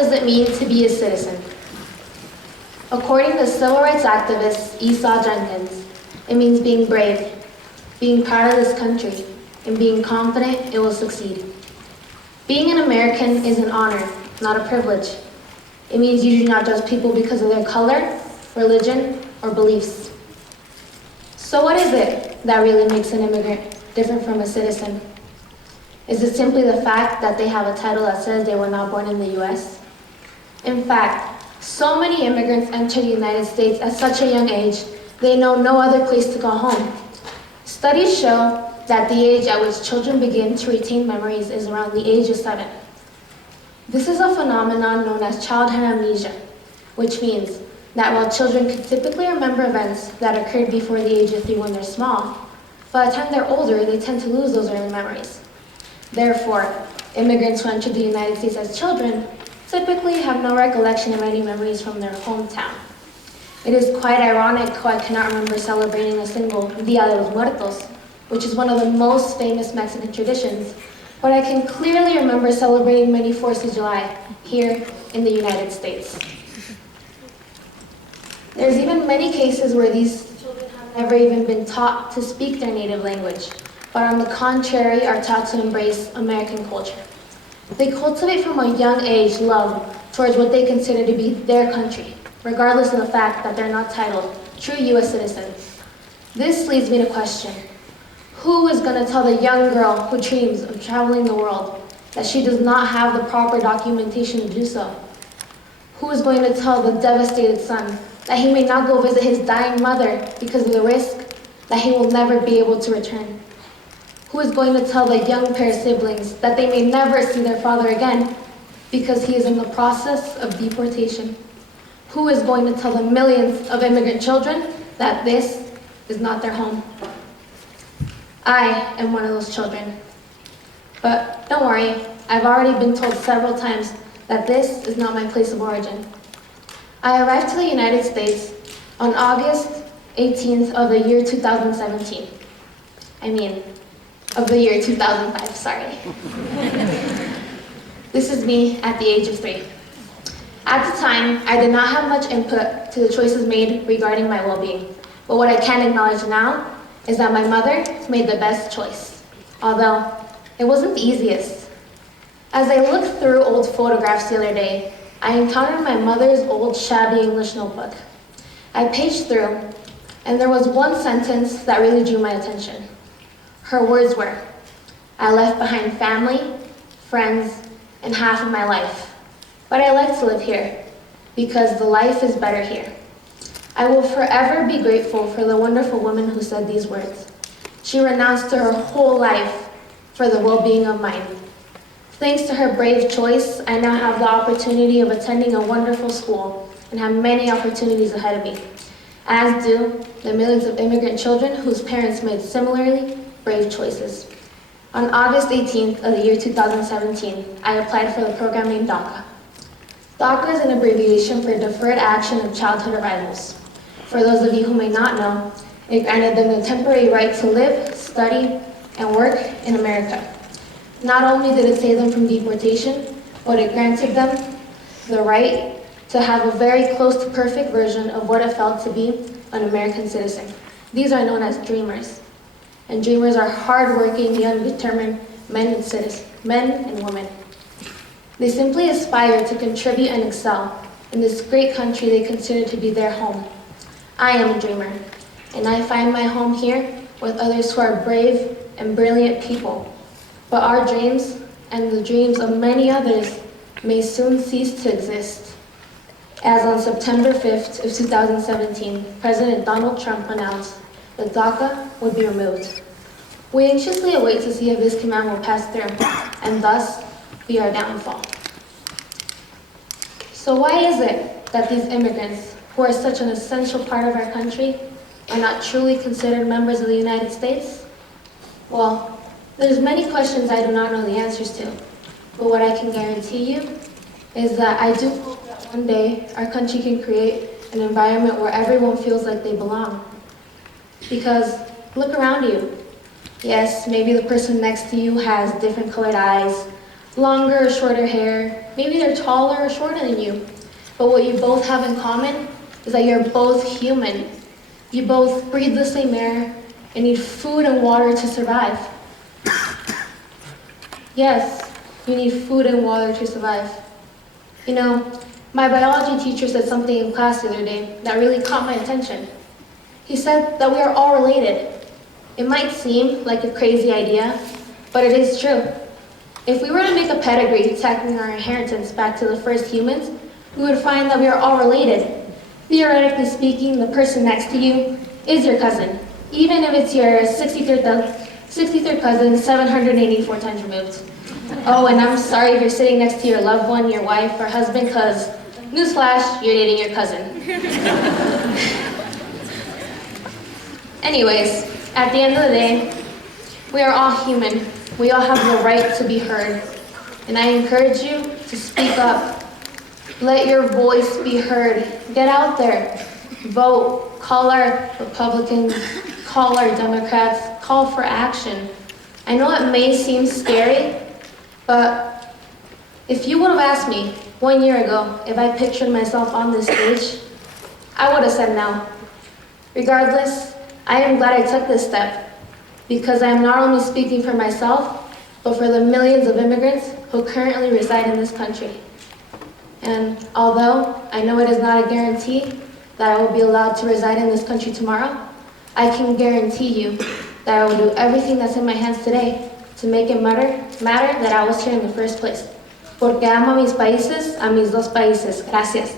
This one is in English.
does it mean to be a citizen? According to civil rights activist Esau Jenkins, it means being brave, being proud of this country, and being confident it will succeed. Being an American is an honor, not a privilege. It means you do not judge people because of their color, religion, or beliefs. So what is it that really makes an immigrant different from a citizen? Is it simply the fact that they have a title that says they were not born in the U.S.? In fact, so many immigrants enter the United States at such a young age, they know no other place to go home. Studies show that the age at which children begin to retain memories is around the age of 7. This is a phenomenon known as childhood amnesia, which means that while children can typically remember events that occurred before the age of 3 when they're small, by the time they're older, they tend to lose those early memories. Therefore, immigrants who entered the United States as children typically have no recollection of any memories from their hometown. It is quite ironic how I cannot remember celebrating a single Dia de los Muertos, which is one of the most famous Mexican traditions, but I can clearly remember celebrating many 4th of July here in the United States. There's even many cases where these children have never even been taught to speak their native language, but on the contrary are taught to embrace American culture. They cultivate from a young age love towards what they consider to be their country, regardless of the fact that they're not titled true U.S. citizens. This leads me to question, who is going to tell the young girl who dreams of traveling the world that she does not have the proper documentation to do so? Who is going to tell the devastated son that he may not go visit his dying mother because of the risk that he will never be able to return? Who is going to tell the young pair of siblings that they may never see their father again because he is in the process of deportation? Who is going to tell the millions of immigrant children that this is not their home? I am one of those children. But don't worry, I've already been told several times that this is not my place of origin. I arrived to the United States on August 18th of the year 2017. Of the year 2005, sorry. This is me at the age of 3. At the time, I did not have much input to the choices made regarding my well-being, but what I can acknowledge now is that my mother made the best choice, although it wasn't the easiest. As I looked through old photographs the other day, I encountered my mother's old shabby English notebook. I paged through, and there was one sentence that really drew my attention. Her words were, "I left behind family, friends, and half of my life. But I like to live here, because the life is better here." I will forever be grateful for the wonderful woman who said these words. She renounced to her whole life for the well-being of mine. Thanks to her brave choice, I now have the opportunity of attending a wonderful school and have many opportunities ahead of me, as do the millions of immigrant children whose parents made similarly brave choices. On August 18th of the year 2017, I applied for the program named DACA. DACA is an abbreviation for Deferred Action of Childhood Arrivals. For those of you who may not know, it granted them the temporary right to live, study, and work in America. Not only did it save them from deportation, but it granted them the right to have a very close to perfect version of what it felt to be an American citizen. These are known as dreamers. And dreamers are hardworking, young, determined men and women. They simply aspire to contribute and excel in this great country they consider to be their home. I am a dreamer, and I find my home here with others who are brave and brilliant people. But our dreams, and the dreams of many others, may soon cease to exist. As on September 5th of 2017, President Donald Trump announced that DACA would be removed. We anxiously await to see if this command will pass through, and thus be our downfall. So why is it that these immigrants, who are such an essential part of our country, are not truly considered members of the United States? Well, there's many questions I do not know the answers to, but what I can guarantee you is that I do hope that one day our country can create an environment where everyone feels like they belong. Because look around you. Yes, maybe the person next to you has different colored eyes, longer or shorter hair, maybe they're taller or shorter than you. But what you both have in common is that you're both human. You both breathe the same air and need food and water to survive. Yes, you need food and water to survive. You know, my biology teacher said something in class the other day that really caught my attention. He said that we are all related. It might seem like a crazy idea, but it is true. If we were to make a pedigree tracking our inheritance back to the first humans, we would find that we are all related. Theoretically speaking, the person next to you is your cousin, even if it's your 63rd cousin 784 times removed. Oh, and I'm sorry if you're sitting next to your loved one, your wife or husband, because, newsflash, you're dating your cousin. Anyways, at the end of the day, we are all human. We all have the right to be heard. And I encourage you to speak up. Let your voice be heard. Get out there. Vote. Call our Republicans. Call our Democrats. Call for action. I know it may seem scary, but if you would have asked me 1 year ago if I pictured myself on this stage, I would have said no. Regardless, I am glad I took this step because I am not only speaking for myself, but for the millions of immigrants who currently reside in this country. And although I know it is not a guarantee that I will be allowed to reside in this country tomorrow, I can guarantee you that I will do everything that's in my hands today to make it matter that I was here in the first place. Porque amo a mis países, a mis dos países. Gracias.